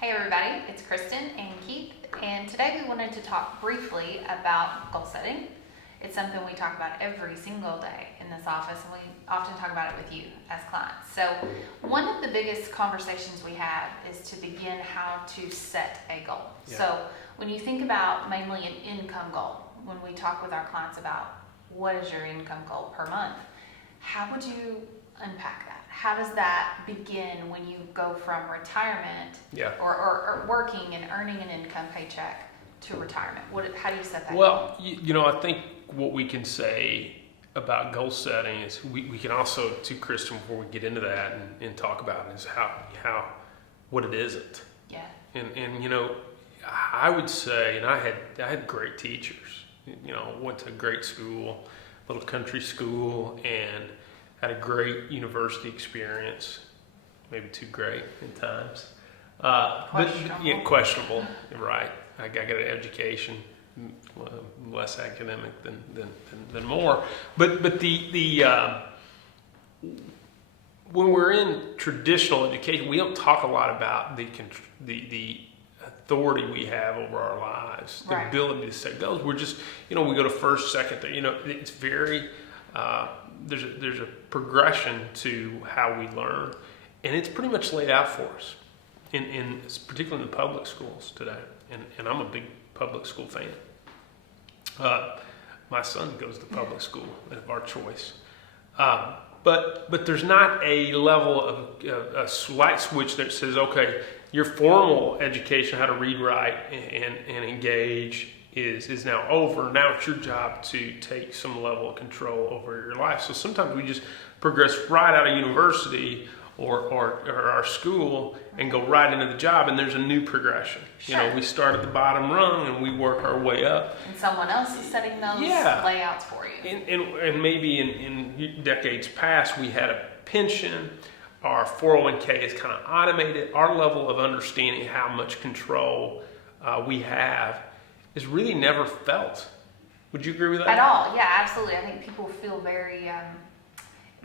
Hey everybody, it's Kristin and Keith, and today we wanted to talk briefly about goal setting. It's something we talk about every single day in this office, and we often talk about it with you as clients. So one of the biggest conversations we have is to begin how to set a goal. Yeah. So when you think about mainly an income goal, when we talk with our clients about what is your income goal per month, how would you unpack that? How does that begin when you go from retirement or working and earning an income paycheck to retirement? How do you set that Well, I think what we can say about goal setting is we can also, to Kristin, before we get into that and talk about it, is how what it isn't. Yeah. And I would say, and I had great teachers. Went to a great school, little country school, and had a great university experience, maybe too great at times. Questionable, right. I got an education, less academic than more. But when we're in traditional education, we don't talk a lot about the authority we have over our lives, the ability to set goals. We're just, we go to first, second, third. It's very... There's a progression to how we learn, and it's pretty much laid out for us, particularly in the public schools today. And I'm a big public school fan. My son goes to public school of our choice, but there's not a level of a light switch that says, okay, your formal education, how to read, write, and engage is now over. Now it's your job to take some level of control over your life. So sometimes we just progress right out of university or our school and go right into the job, and there's a new progression. Sure. We start at the bottom rung and we work our way up. And someone else is setting those layouts for you. And maybe in decades past we had a pension. Our 401k is kind of automated. Our level of understanding how much control we have is really never felt. Would you agree with that? At all, yeah, absolutely. I think people feel very,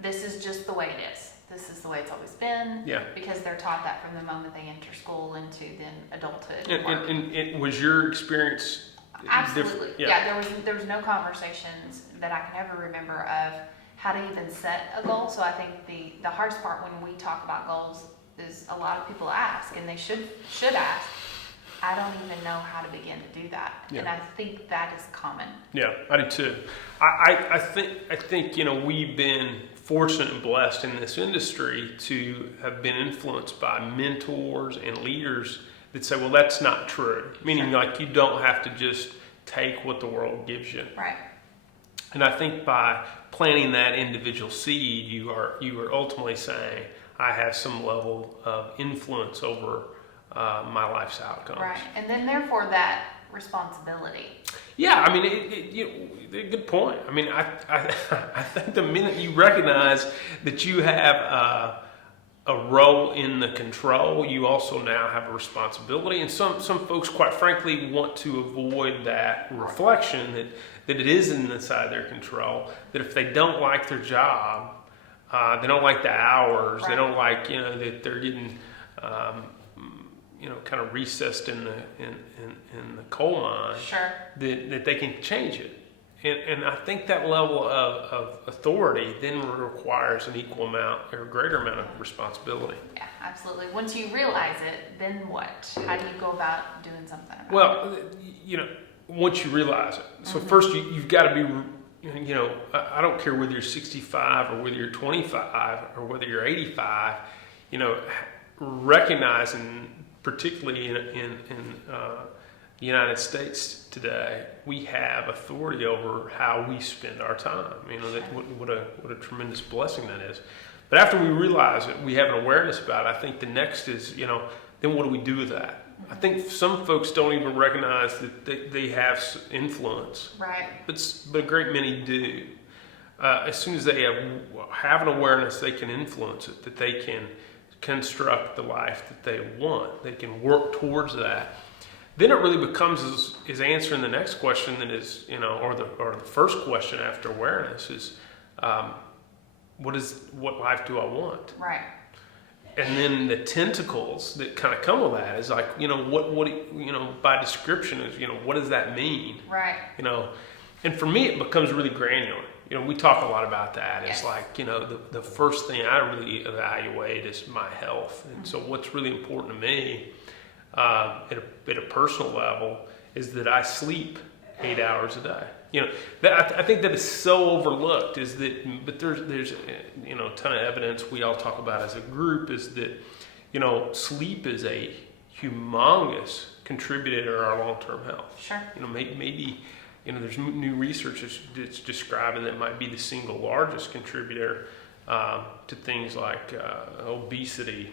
this is just the way it is. This is the way it's always been. Yeah. Because they're taught that from the moment they enter school into then adulthood. And was your experience absolutely different? Yeah. There was no conversations that I can ever remember of how to even set a goal. So I think the hardest part when we talk about goals is a lot of people ask, and they should ask, I don't even know how to begin to do that. Yeah. And I think that is common. Yeah, I do too. I think we've been fortunate and blessed in this industry to have been influenced by mentors and leaders that say, well, that's not true. Meaning, like, you don't have to just take what the world gives you. Right. And I think by planting that individual seed, you are ultimately saying, I have some level of influence over my life's outcomes. Right, and then therefore that responsibility. Yeah, I mean, good point. I mean, I think the minute you recognize that you have a role in the control, you also now have a responsibility. And some folks, quite frankly, want to avoid that reflection that it isn't inside their control. That if they don't like their job, they don't like the hours, they don't like that they're getting kind of recessed in the coal mine. Sure. That they can change it, and I think that level of authority then requires an equal amount or a greater amount of responsibility. Yeah, absolutely. Once you realize it, then what? How do you go about doing something about it? Once you realize it. So first you've got to be. I don't care whether you're 65 or whether you're 25 or whether you're 85. Recognizing, particularly in the United States today, we have authority over how we spend our time. What a tremendous blessing that is. But after we realize it, we have an awareness about it. I think the next is, then what do we do with that? I think some folks don't even recognize that they have influence. Right. But a great many do. As soon as they have an awareness, they can influence it, that they can construct the life that they want. They can work towards that. Then it really becomes is answering the next question that is, or the first question after awareness is, what life do I want? Right. and then the tentacles that kind of come with that is like, what by description is, what does that mean? Right. And for me, it becomes really granular. We talk a lot about that. Yes. It's like, the first thing I really evaluate is my health. And so what's really important to me at a personal level is that I sleep 8 hours a day. I think that is so overlooked but there's a ton of evidence we all talk about as a group is that, sleep is a humongous contributor to our long-term health. Sure. Maybe there's new research that's describing that might be the single largest contributor to things like obesity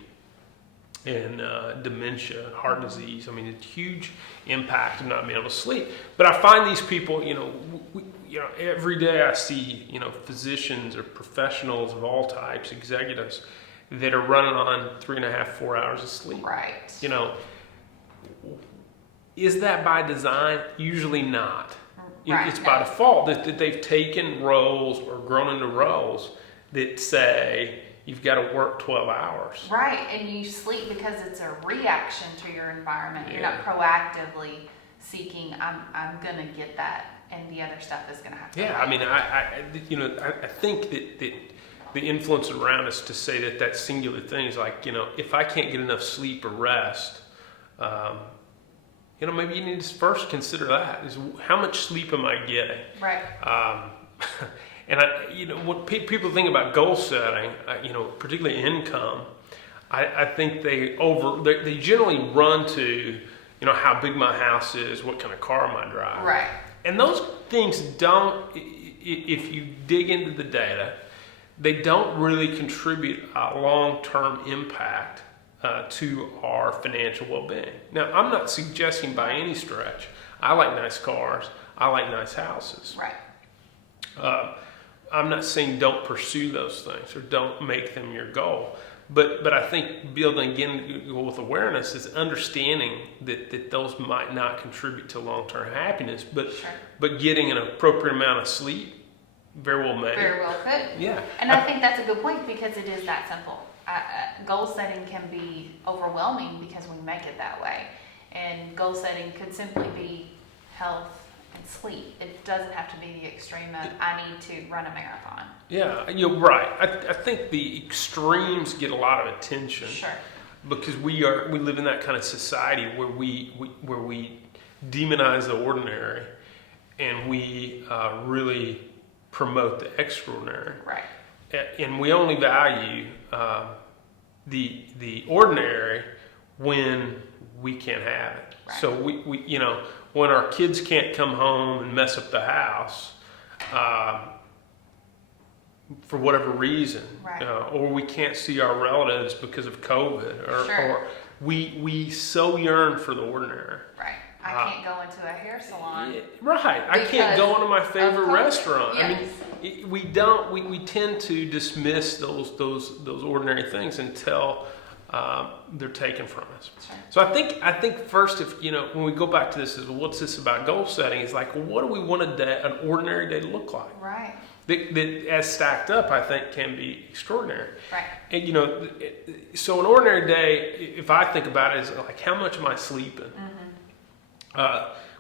and dementia, heart disease. I mean, it's a huge impact of not being able to sleep. But I find these people, every day I see, physicians or professionals of all types, executives, that are running on 3.5, 4 hours of sleep. Right. Is that by design? Usually not. Right. It's by default that they've taken roles or grown into roles that say you've got to work 12 hours. Right, and you sleep because it's a reaction to your environment. You're Yeah. not proactively seeking, I'm going to get that, and the other stuff is going to have to Yeah, wait. I mean, I think that the influence around us to say that singular thing is like, if I can't get enough sleep or rest, maybe you need to first consider that. Is how much sleep am I getting? Right. And when people think about goal setting, particularly income, I think they generally run to, how big my house is, what kind of car am I driving. Right. And those things don't, if you dig into the data, they don't really contribute a long-term impact to our financial well-being. Now, I'm not suggesting by any stretch, I like nice cars, I like nice houses. Right. I'm not saying don't pursue those things or don't make them your goal. But I think building again with awareness is understanding that those might not contribute to long-term happiness, but Sure. but getting an appropriate amount of sleep very well may. Very well could. Yeah. And I think that's a good point because it is that simple. Goal setting can be overwhelming because we make it that way. And goal setting could simply be health and sleep. It doesn't have to be the extreme of I need to run a marathon. Yeah, you're right. I think the extremes get a lot of attention. Sure. Because we live in that kind of society where we demonize the ordinary and we really promote the extraordinary. Right. And we only value the ordinary when we can't have it. Right. So we when our kids can't come home and mess up the house for whatever reason, Right. Or we can't see our relatives because of COVID, or we so yearn for the ordinary. Right. I can't go into a hair salon. Yeah, right. I can't go into my favorite restaurant. Yes. I mean, we tend to dismiss those ordinary things until they're taken from us. Sure. So I think first, if when we go back to this, is what's this about goal setting? It's like, what do we want an ordinary day to look like? Right. That as stacked up, I think can be extraordinary. Right. And so an ordinary day, if I think about it, is like, how much am I sleeping? Mm-hmm.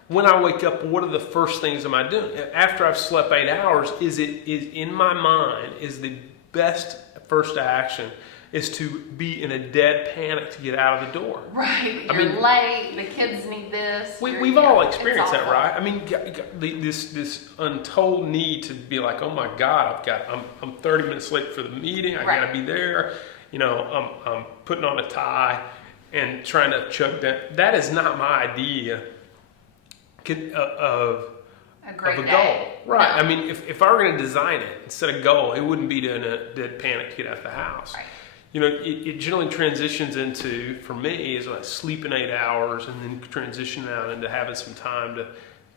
When I wake up, what are the first things am I doing? After I've slept 8 hours, is in my mind, is the best first action is to be in a dead panic to get out of the door. Right. You're late. The kids need this. We've all experienced that, right? I mean, this untold need to be like, oh my God, I'm 30 minutes late for the meeting. I got to be there. I'm putting on a tie and trying to chug that. That is not my idea of a great goal. day. Right. No. I mean, if I were going to design it instead of goal, it wouldn't be to in a dead panic to get out of the house. Right. It generally transitions into, for me, is like sleeping 8 hours and then transition out into having some time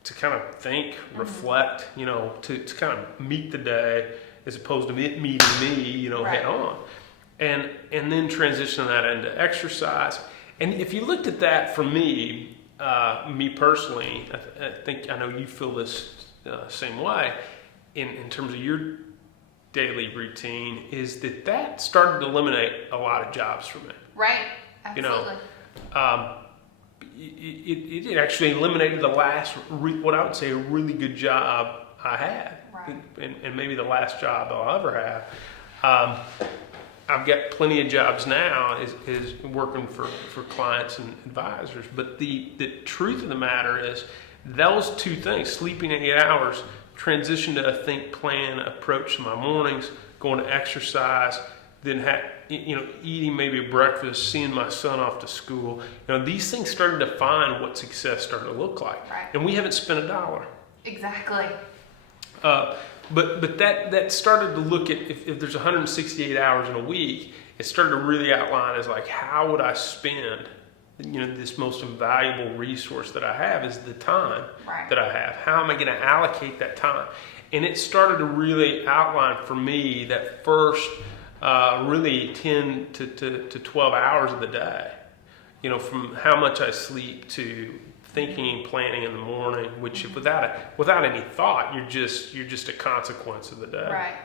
to kind of think, reflect, to kind of meet the day as opposed to it meeting me, Right. head on. And then transition that into exercise. And if you looked at that for me personally, I know you feel this same way in terms of your daily routine is that started to eliminate a lot of jobs for me. Right. Absolutely. It actually eliminated the last, what I would say, a really good job I had, Right. and maybe the last job I'll ever have. I've got plenty of jobs now is working for clients and advisors, but the truth of the matter is those two things, sleeping 8 hours, transition to a think, plan approach to my mornings, going to exercise, then eating maybe a breakfast, seeing my son off to school. These things started to define what success started to look like. Right. And we haven't spent a dollar. Exactly. But that started to look at, if there's 168 hours in a week, it started to really outline as like, how would I spend, this most invaluable resource that I have is the time Right. that I have. How am I going to allocate that time? And it started to really outline for me that first really 10 to 12 hours of the day, from how much I sleep to thinking and planning in the morning, which without any thought, you're just a consequence of the day. Right.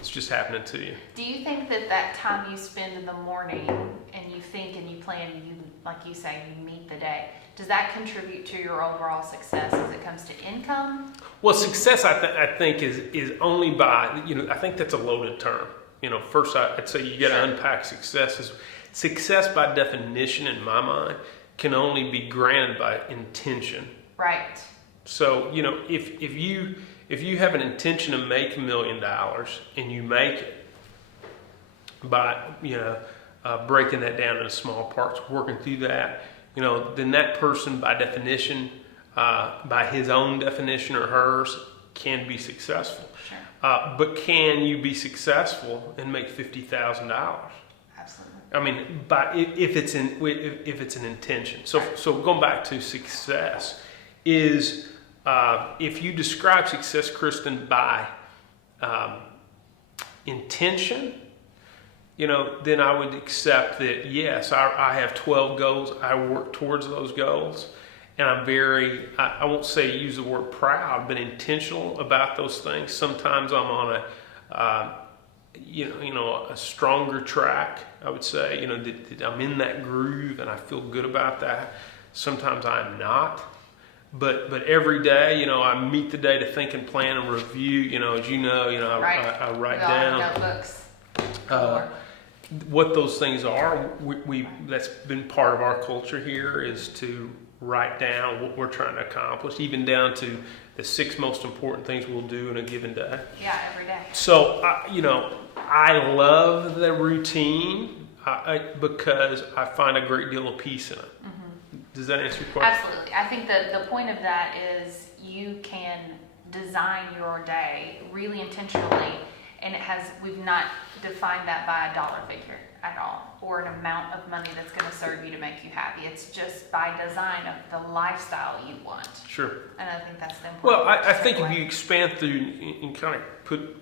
It's just happening to you. Do you think that time you spend in the morning and you think and you plan, like you say, you meet the day, does that contribute to your overall success as it comes to income? Well, success, I think, is only by, I think that's a loaded term. First I'd say you got to unpack success. Success by definition, in my mind, can only be granted by intention. Right. So, if you have an intention to make $1 million and you make it by, breaking that down into small parts, working through that, then that person by definition, by his own definition or hers, can be successful. Sure. But can you be successful and make $50,000? Absolutely. I mean, if it's an intention. So going back to success is if you describe success, Kristin, by intention, then I would accept that yes, I have 12 goals. I work towards those goals, and I'm very, I won't say use the word proud, but intentional about those things. Sometimes I'm on a stronger track, I would say, that I'm in that groove and I feel good about that. Sometimes I'm not. But every day, I meet the day to think and plan and review, as Right. I write We all down have notebooks. what those things are. We that's been part of our culture here, is to write down what we're trying to accomplish, even down to the 6 most important things we'll do in a given day. Yeah, every day. So, I love the routine because I find a great deal of peace in it. Mm-hmm. Does that answer your question? Absolutely. I think that the point of that is you can design your day really intentionally, and we've not defined that by a dollar figure at all, or an amount of money that's going to serve you to make you happy. It's just by design of the lifestyle you want. Sure. And I think that's the important. Well, I think if you expand through and kind of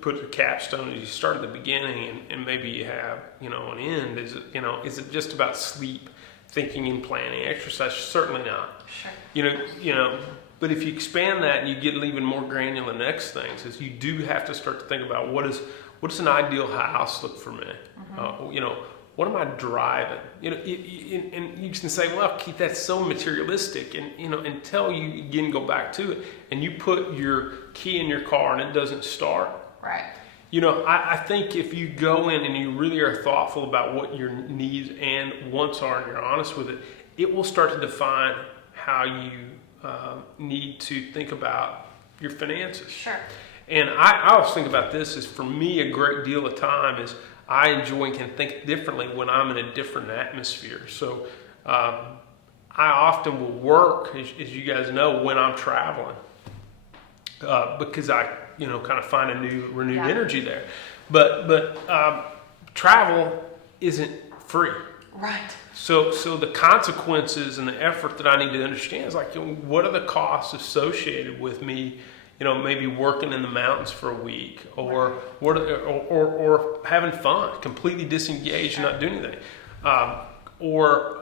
put a capstone as you start at the beginning, and maybe you have an end. Is it just about sleep, thinking and planning, exercise? Certainly not. Sure. But if you expand that and you get even more granular, the next things is you do have to start to think about what does an ideal house look for me? Mm-hmm. What am I driving? And you can say, well, Keith, that's so materialistic, and until you again go back to it and you put your key in your car and it doesn't start. Right. I think if you go in and you really are thoughtful about what your needs and wants are, and you're honest with it, it will start to define how you need to think about your finances. Sure. And I always think about this as, for me, a great deal of time is I enjoy and can think differently when I'm in a different atmosphere. So I often will work, as you guys know, when I'm traveling because I kind of find a new renewed energy there. But travel isn't free. Right. So the consequences and the effort that I need to understand is like, what are the costs associated with me, maybe working in the mountains for a week, or or having fun, completely disengaged, not doing anything, or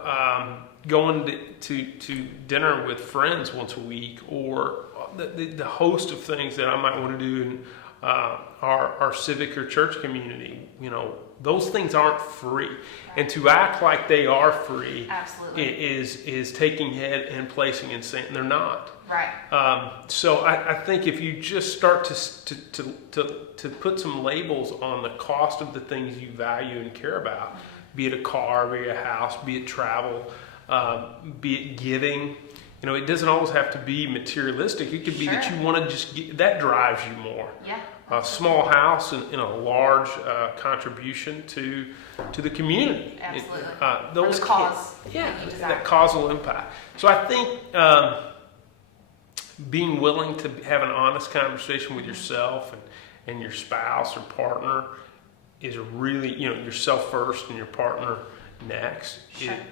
going to dinner with friends once a week, or the host of things that I might want to do our civic or church community. Those things aren't free, and to act like they are free Absolutely. is taking head and placing and saying they're not. Right. So I think if you just start to put some labels on the cost of the things you value and care about, be it a car, be it a house, be it travel, be it giving. It doesn't always have to be materialistic. It could be that you want to just that drives you more. Yeah. A small house and a large contribution to the community. Absolutely. Those or the cause. that causal impact. So I think being willing to have an honest conversation with yourself and your spouse or partner is really, yourself first and your partner next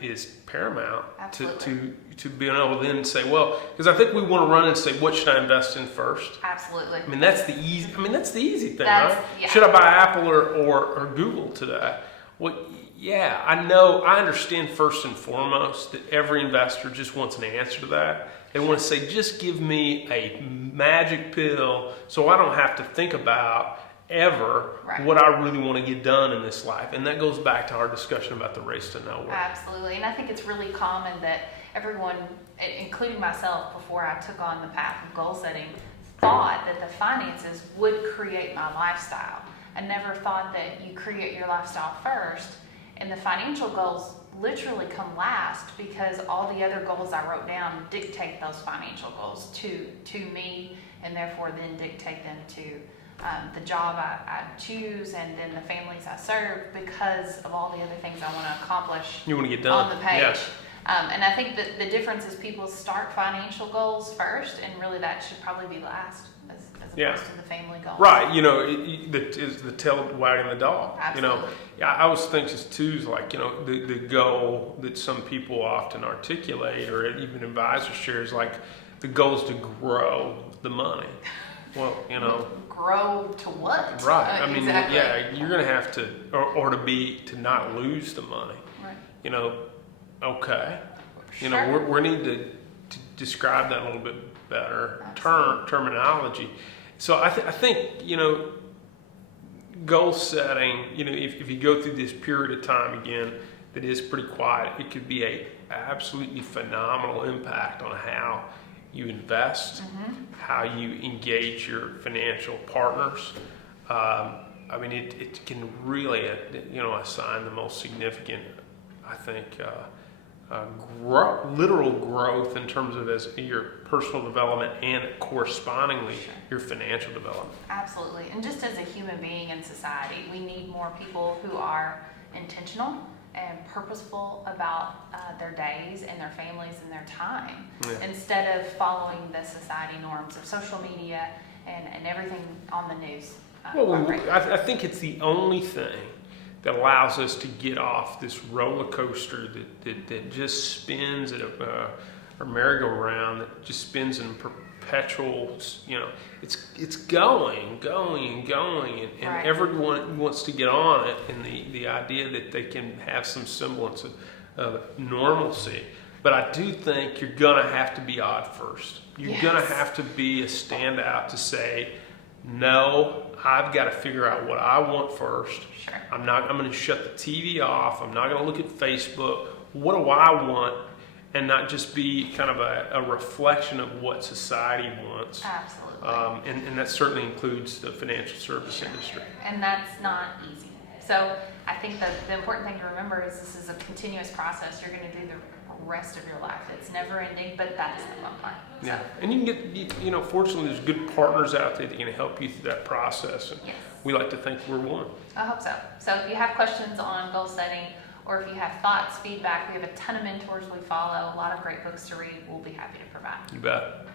is paramount to being able to then say, well, because I think we want to run and say, what should I invest in first? Absolutely. That's the easy thing, right? Yeah. Should I buy Apple or Google today? Well, yeah, I understand first and foremost that every investor just wants an answer to that. They want to say, just give me a magic pill so I don't have to think about ever what I really want to get done in this life. And that goes back to our discussion about the race to nowhere. Absolutely. And I think it's really common that everyone, including myself, before I took on the path of goal setting, thought that the finances would create my lifestyle. I never thought that you create your lifestyle first, and the financial goals literally come last, because all the other goals I wrote down dictate those financial goals to me, and therefore then dictate them to the job I choose, and then the families I serve, because of all the other things I want to accomplish. You want to get done on the page. Yeah. And I think that the difference is people start financial goals first, and really that should probably be last, as opposed to the family goals. Right. Is the tail wagging the dog. Absolutely. I always think this too is like, the goal that some people often articulate, or even advisors share, is like the goal is to grow the money. Well, grow to what? Right. Exactly. Yeah, you're going to have to, or to not lose the money. Right. Okay. Sure. We need to describe that a little bit better. Terminology. So I think, goal setting, if you go through this period of time again, that is pretty quiet, it could be a absolutely phenomenal impact on how you invest, how you engage your financial partners. It can really, assign the most significant, I think, literal growth in terms of as your personal development and correspondingly your financial development. Absolutely. And just as a human being in society, we need more people who are intentional and purposeful about their days and their families and their time, instead of following the society norms of social media and everything on the news. I think it's the only thing that allows us to get off this roller coaster that just spins at a merry-go-round that just spins in perpetual, it's going, and everyone wants to get on it, and the idea that they can have some semblance of normalcy. But I do think you're gonna have to be odd first. You're gonna have to be a standout to say, no, I've got to figure out what I want first. Sure. I'm going to shut the TV off. I'm not going to look at Facebook. What do I want? And not just be kind of a reflection of what society wants. Absolutely. And that certainly includes the financial service industry. And that's not easy. So I think that the important thing to remember is this is a continuous process. You're going to do the rest of your life. It's never ending, but that's the fun part. Yeah, and you can get, fortunately, there's good partners out there that can help you through that process. And we like to think we're one. I hope so. So if you have questions on goal setting, or if you have thoughts, feedback, we have a ton of mentors we follow, a lot of great books to read. We'll be happy to provide. You bet.